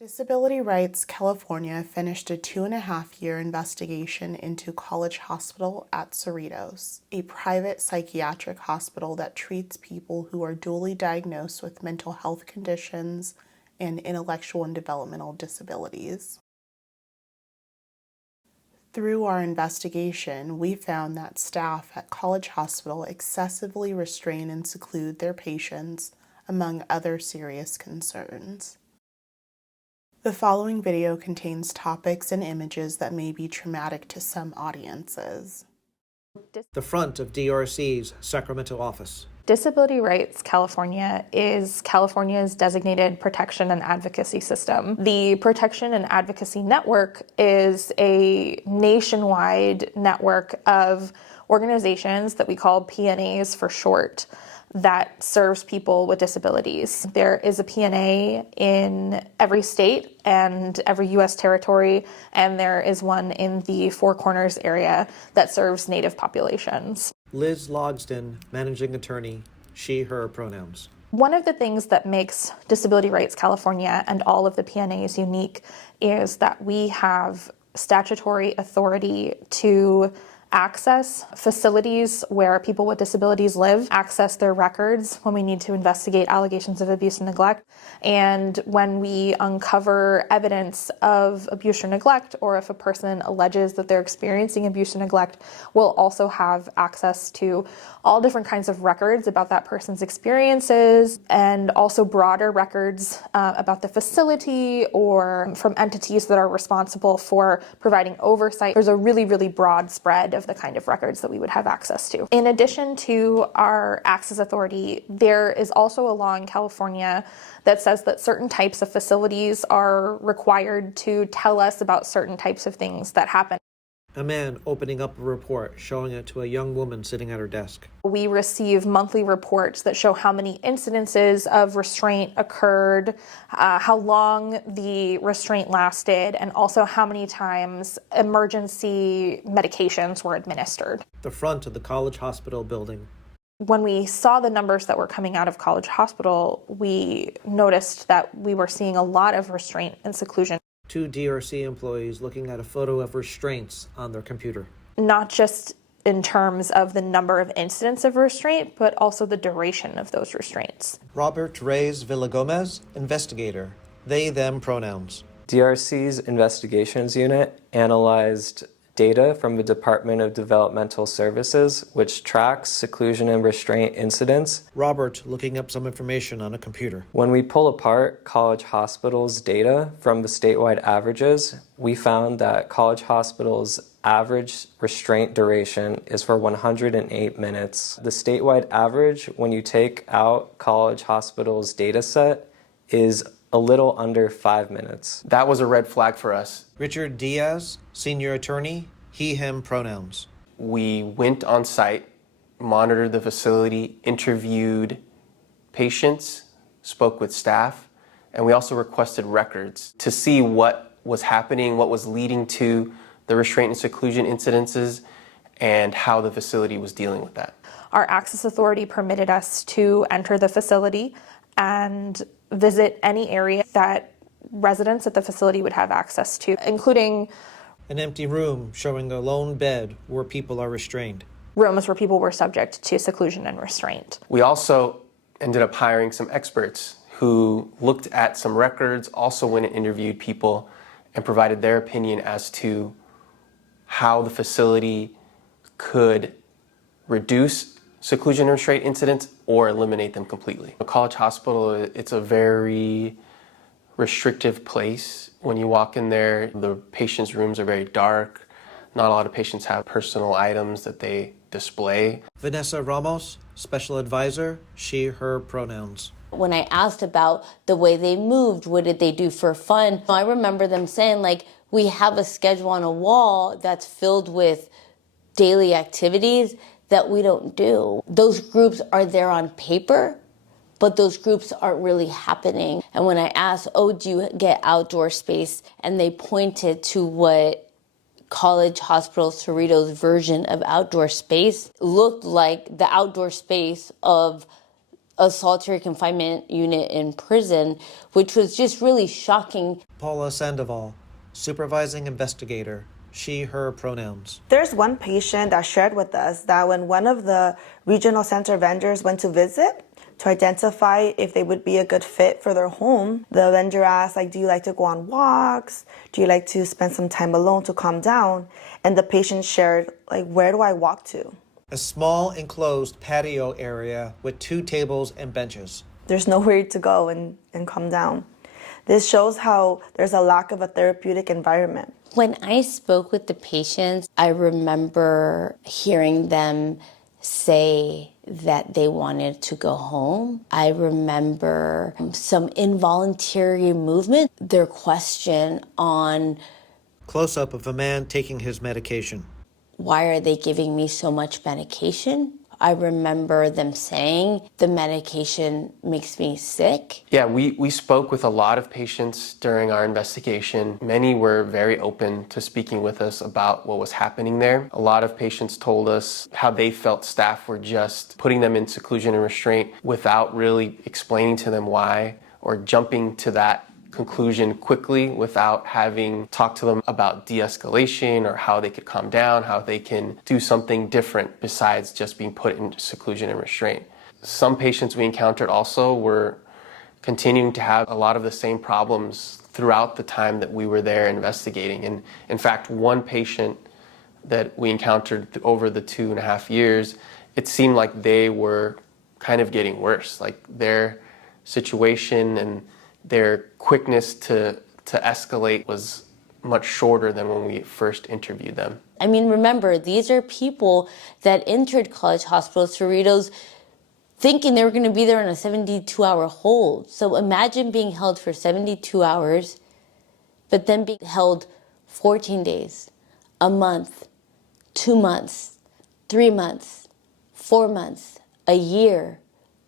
Disability Rights California finished a 2.5-year investigation into College Hospital at Cerritos, a private psychiatric hospital that treats people who are dually diagnosed with mental health conditions and intellectual and developmental disabilities. Through our investigation, we found that staff at College Hospital excessively restrain and seclude their patients, among other serious concerns. The following video contains topics and images that may be traumatic to some audiences. The front of DRC's Sacramento office. Disability Rights California is California's designated protection and advocacy system. The Protection and Advocacy Network is a nationwide network of organizations that we call PNAs for short, that serves people with disabilities. There is a PNA in every state and every U.S. territory, and there is one in the Four Corners area that serves Native populations. Liz Logsdon, managing attorney, she, her pronouns. One of the things that makes Disability Rights California and all of the PNAs unique is that we have statutory authority to access facilities where people with disabilities live, access their records when we need to investigate allegations of abuse and neglect, and when we uncover evidence of abuse or neglect, or if a person alleges that they're experiencing abuse or neglect, we'll also have access to all different kinds of records about that person's experiences, and also broader records about the facility or from entities that are responsible for providing oversight. There's a really, really broad spread of the kind of records that we would have access to. In addition to our access authority, there is also a law in California that says that certain types of facilities are required to tell us about certain types of things that happen. A man opening up a report, showing it to a young woman sitting at her desk. We receive monthly reports that show how many incidences of restraint occurred, how long the restraint lasted, and also how many times emergency medications were administered. The front of the College Hospital building. When we saw the numbers that were coming out of College Hospital, we noticed that we were seeing a lot of restraint and seclusion. 2 DRC employees looking at a photo of restraints on their computer. Not just in terms of the number of incidents of restraint, but also the duration of those restraints. Robert Reyes Villagomez, investigator, they, them pronouns. DRC's investigations unit analyzed data from the Department of Developmental Services, which tracks seclusion and restraint incidents. Robert looking up some information on a computer. When we pull apart College Hospital's data from the statewide averages, we found that College Hospital's average restraint duration is for 108 minutes. The statewide average, when you take out College Hospital's data set, is a little under 5 minutes. That was a red flag for us. Richard Diaz, senior attorney, he, him pronouns. We went on site, monitored the facility, interviewed patients, spoke with staff, and we also requested records to see what was happening, what was leading to the restraint and seclusion incidences, and how the facility was dealing with that. Our access authority permitted us to enter the facility and visit any area that residents at the facility would have access to, including an empty room showing a lone bed where people are restrained. Rooms where people were subject to seclusion and restraint. We also ended up hiring some experts who looked at some records, also went and interviewed people and provided their opinion as to how the facility could reduce seclusion and restraint incidents or eliminate them completely. A College Hospital, it's a very restrictive place. When you walk in there, the patients' rooms are very dark. Not a lot of patients have personal items that they display. Vanessa Ramos, special advisor, she, her pronouns. When I asked about the way they moved, what did they do for fun, I remember them saying, like, we have a schedule on a wall that's filled with daily activities that we don't do. Those groups are there on paper, but those groups aren't really happening. And when I asked, oh, do you get outdoor space? And they pointed to what College Hospital Cerritos' version of outdoor space looked like the outdoor space of a solitary confinement unit in prison, which was just really shocking. Paula Sandoval, supervising investigator, she, her pronouns. There's one patient that shared with us that when one of the regional center vendors went to visit to identify if they would be a good fit for their home, the vendor asked, like, do you like to go on walks? Do you like to spend some time alone to calm down? And the patient shared, like, where do I walk to? A small enclosed patio area with 2 tables and benches. There's nowhere to go and calm down. This shows how there's a lack of a therapeutic environment. When I spoke with the patients, I remember hearing them say that they wanted to go home. I remember some involuntary movement. Their question on Close-up of a man taking his medication. why are they giving me so much medication? I remember them saying the medication makes me sick. Yeah, we spoke with a lot of patients during our investigation. Many were very open to speaking with us about what was happening there. A lot of patients told us how they felt staff were just putting them in seclusion and restraint without really explaining to them why, or jumping to that conclusion quickly without having talked to them about de-escalation or how they could calm down, how they can do something different besides just being put in seclusion and restraint. Some patients we encountered also were continuing to have a lot of the same problems throughout the time that we were there investigating. And in fact, one patient that we encountered over the 2.5 years, it seemed like they were kind of getting worse. Like their situation and their quickness to escalate was much shorter than when we first interviewed them. I mean, remember, these are people that entered college hospitals, Cerritos, thinking they were going to be there on a 72-hour hold. So imagine being held for 72 hours, but then being held 14 days, a month, 2 months, 3 months, 4 months, a year,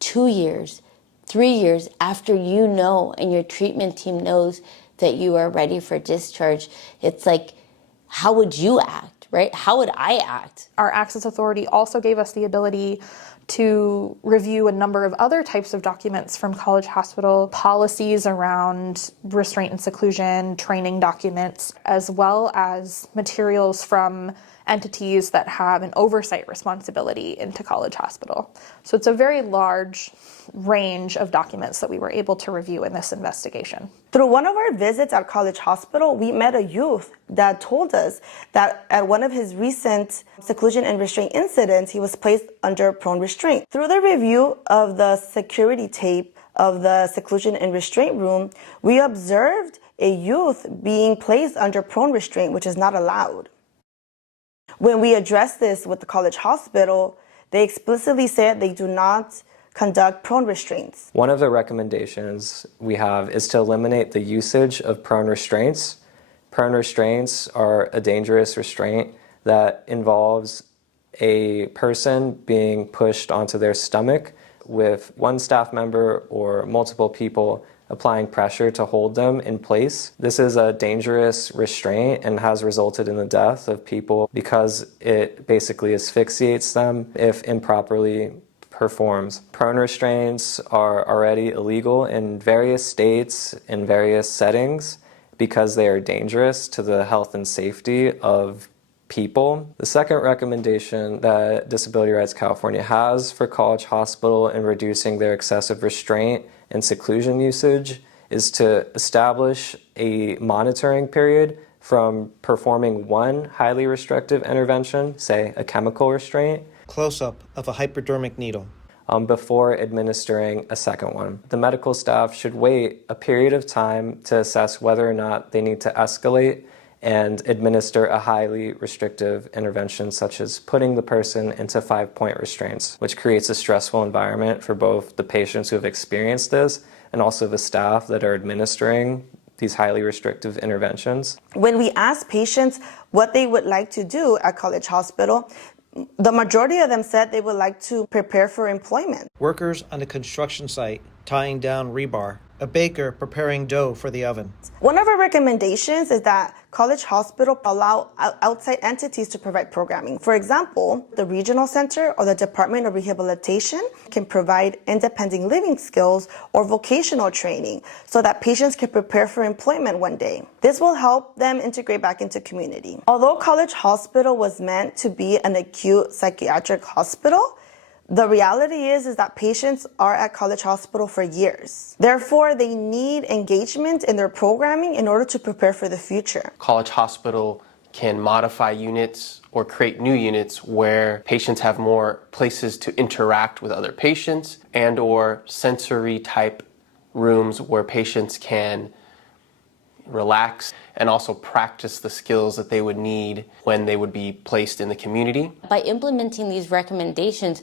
2 years, 3 years after you know and your treatment team knows that you are ready for discharge. It's like, how would you act, right? How would I act? Our access authority also gave us the ability to review a number of other types of documents from College Hospital, policies around restraint and seclusion, training documents, as well as materials from entities that have an oversight responsibility into College Hospital. So it's a very large range of documents that we were able to review in this investigation. Through one of our visits at College Hospital, we met a youth that told us that at one of his recent seclusion and restraint incidents, he was placed under prone restraint. Through the review of the security tape of the seclusion and restraint room, we observed a youth being placed under prone restraint, which is not allowed. When we addressed this with the College Hospital, they explicitly said they do not conduct prone restraints. One of the recommendations we have is to eliminate the usage of prone restraints. Prone restraints are a dangerous restraint that involves a person being pushed onto their stomach with one staff member or multiple people applying pressure to hold them in place. This is a dangerous restraint and has resulted in the death of people because it basically asphyxiates them if improperly performed. Prone restraints are already illegal in various states in various settings because they are dangerous to the health and safety of people. The second recommendation that Disability Rights California has for College Hospital in reducing their excessive restraint and seclusion usage is to establish a monitoring period from performing one highly restrictive intervention, say a chemical restraint, Close-up of a hypodermic needle. Before administering a second one. The medical staff should wait a period of time to assess whether or not they need to escalate and administer a highly restrictive intervention, such as putting the person into 5-point restraints, which creates a stressful environment for both the patients who have experienced this and also the staff that are administering these highly restrictive interventions. When we asked patients what they would like to do at College Hospital, the majority of them said they would like to prepare for employment. Workers on a construction site tying down rebar. A baker preparing dough for the oven. One of our recommendations is that College Hospital allow outside entities to provide programming. For example, the Regional Center or the Department of Rehabilitation can provide independent living skills or vocational training so that patients can prepare for employment one day. This will help them integrate back into community. Although College Hospital was meant to be an acute psychiatric hospital, the reality is that patients are at College Hospital for years. Therefore, they need engagement in their programming in order to prepare for the future. College Hospital can modify units or create new units where patients have more places to interact with other patients and or sensory type rooms where patients can relax and also practice the skills that they would need when they would be placed in the community. By implementing these recommendations,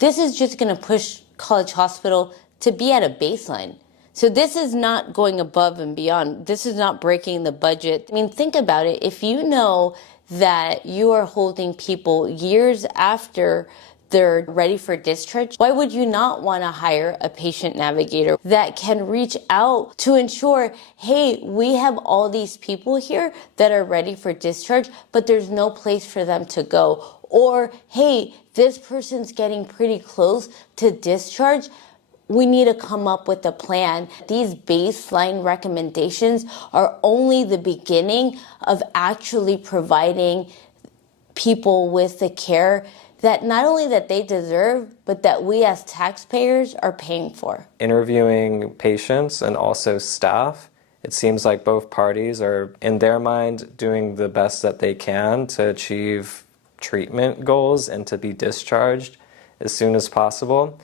this is just going to push College Hospital to be at a baseline. So this is not going above and beyond. This is not breaking the budget. I mean, think about it. If you know that you are holding people years after they're ready for discharge, why would you not want to hire a patient navigator that can reach out to ensure, hey, we have all these people here that are ready for discharge, but there's no place for them to go. Or, hey, this person's getting pretty close to discharge. We need to come up with a plan. These baseline recommendations are only the beginning of actually providing people with the care that not only that they deserve, but that we as taxpayers are paying for. Interviewing patients and also staff, it seems like both parties are, in their mind, doing the best that they can to achieve treatment goals and to be discharged as soon as possible.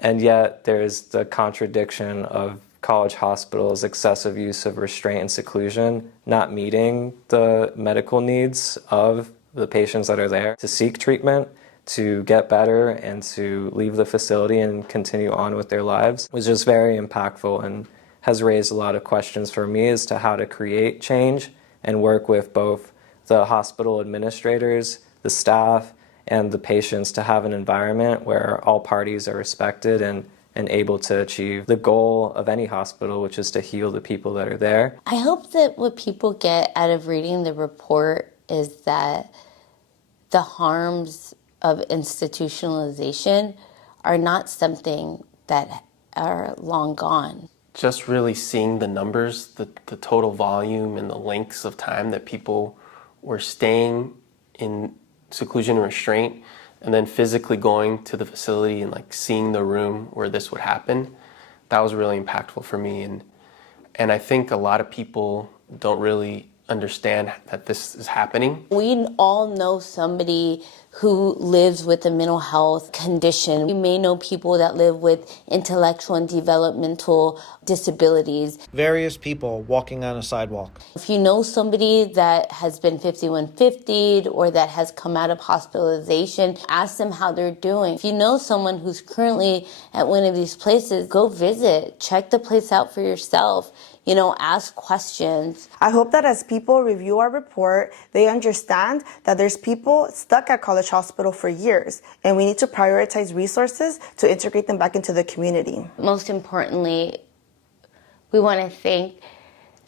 And yet there's the contradiction of College Hospital's excessive use of restraint and seclusion not meeting the medical needs of the patients that are there to seek treatment, to get better, and to leave the facility and continue on with their lives. It was just very impactful and has raised a lot of questions for me as to how to create change and work with both the hospital administrators, the staff, and the patients to have an environment where all parties are respected and able to achieve the goal of any hospital, which is to heal the people that are there. I hope that what people get out of reading the report is that the harms of institutionalization are not something that are long gone. Just really seeing the numbers, the total volume and the lengths of time that people were staying in seclusion and restraint, and then physically going to the facility and like seeing the room where this would happen, that was really impactful for me. And I think a lot of people don't really understand that this is happening. We all know somebody who lives with a mental health condition. We may know people that live with intellectual and developmental disabilities. Various people walking on a sidewalk. If you know somebody that has been 5150'd or that has come out of hospitalization, ask them how they're doing. If you know someone who's currently at one of these places, go visit, check the place out for yourself. Ask questions. I hope that as people review our report, they understand that there's people stuck at College Hospital for years, and we need to prioritize resources to integrate them back into the community. Most importantly, we want to thank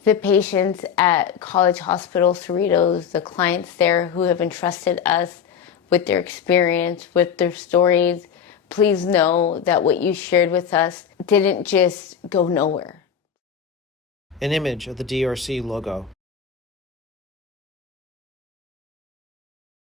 the patients at College Hospital Cerritos, the clients there who have entrusted us with their experience, with their stories. Please know that what you shared with us didn't just go nowhere. An image of the DRC logo.